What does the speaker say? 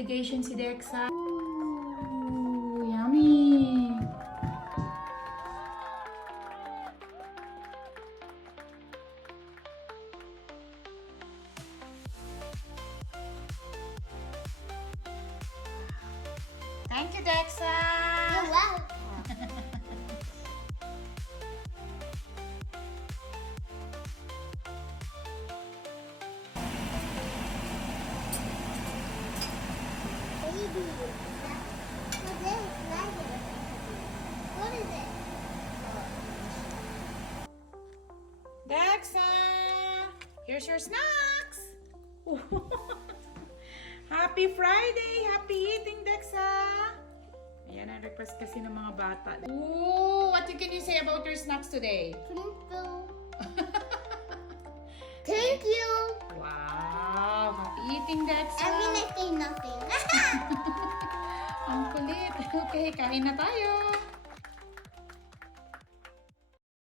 obligation si Dexa. Ooh, yummy! Thank you, Dexa! You're welcome. Baby, what's this? What is it? Dexa! Here's your snacks! Happy Friday! Happy eating, Dexa! Ayan ang request kasi ng mga bata. Ooh, what can you say about your snacks today? Thank you. Thank you. Wow! Happy eating, Dexa! I mean, I say nothing. Ang kulit. Okay, kain na tayo!